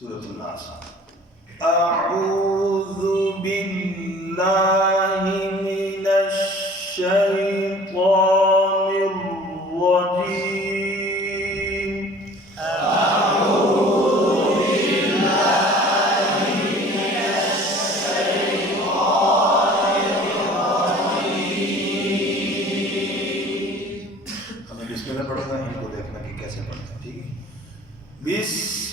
सूरतुल नास। अऊज़ु बिल्लाहि मिनश शैतानिर रजीम। अऊज़ु बिल्लाहि मिनश शैतानिर रजीम। हमें बिस्मिल्लाह पढ़ूंगा, इनको देखना कि कैसे पढ़ते हैं, ठीक है। बिस्मिल्लाहिर्रहमानिर्रहीम।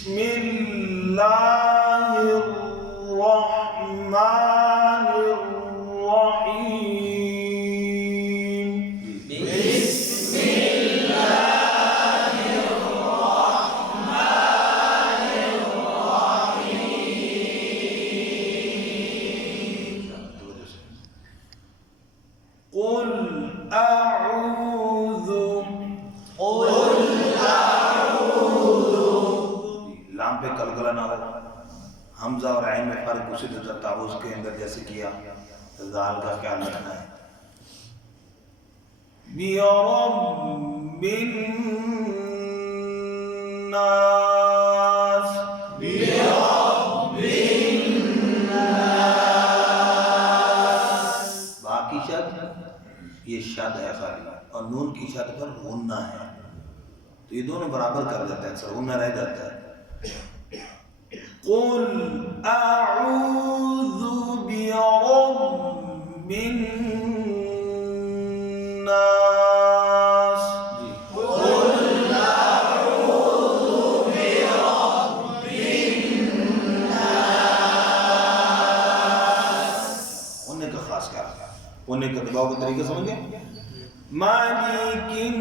कुल अऊज़ु, लाम पे कलकला ना हो, हमजा और आइन में फर्क उसी तरह ताऊज़ के अंदर जैसे किया, ज़ाल का ख्याल रखना है। बिरब्बिन नास, बाकी शब्द ये शद है खाली, और नून की शद पर गुन्ना है, तो ये दोनों बराबर कर देते हैं, सर गुन्ना रह जाता है। कुल अऊज़ु बिरब्बिन नास, कुल अऊज़ु बिरब्बिन नास। उन्हें का खास क्या, उन्हें का दबाव का तरीका समझ गए। मालिकिन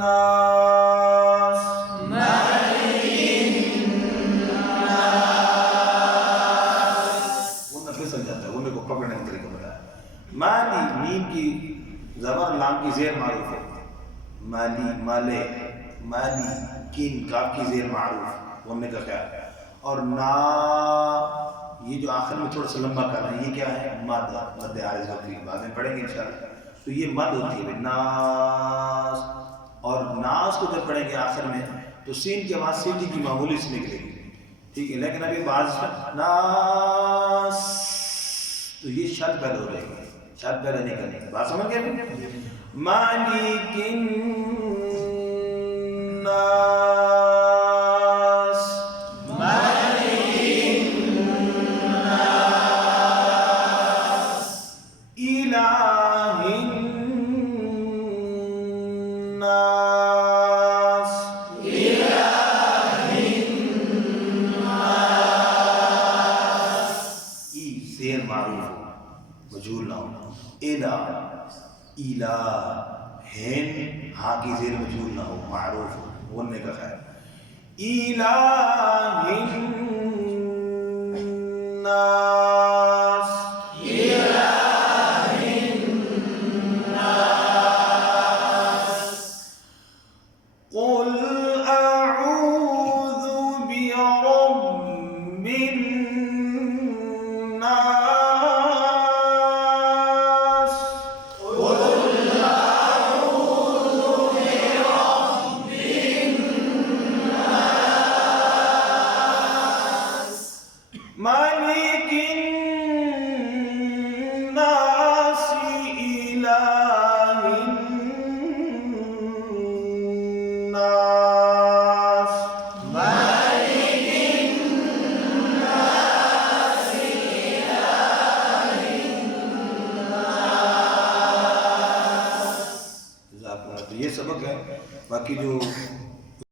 नास, पकड़ने का तरीका बताया। माली, मीम की ज़बर लाम की ज़ेर मारूफ है, माली माले, माली किन काफ की ज़ेर मारूफ बोलने का ख्याल है। और ना ये जो आखिर में थोड़ा सा लंबा करना है, ये क्या है, मद, मद आरिज़ होती है, बाद में पढ़ेंगे इंशाअल्लाह। तो ये मद होती है नास, और नास को जब पढ़ेंगे आखिर में तो सीन की आवाज़ सीधी की मामूली से निकलेगी, ठीक है। लेकिन अभी बाज़ नास तो ये शद पैदा हो जाएगी, शद पैदा नहीं करने की बात समझ गए। मालिकिन नास, मालिकिन नास, इलाहिन नास, इलाहिन नास। ई शेर मारूफ मजूल ना हो, इला इला हैन हाँ की ज़ेर मजूल ना हो, मारूफ बोलने का ख्याल। इलाहिन नास, इलाहिन नास। कुल अऊज़ु बिरब्बिन नास, मालिकिन नास, इलाहिन नास, मालिकिन नास, इलाहिन नास। तो ये सबक है। बाकी जो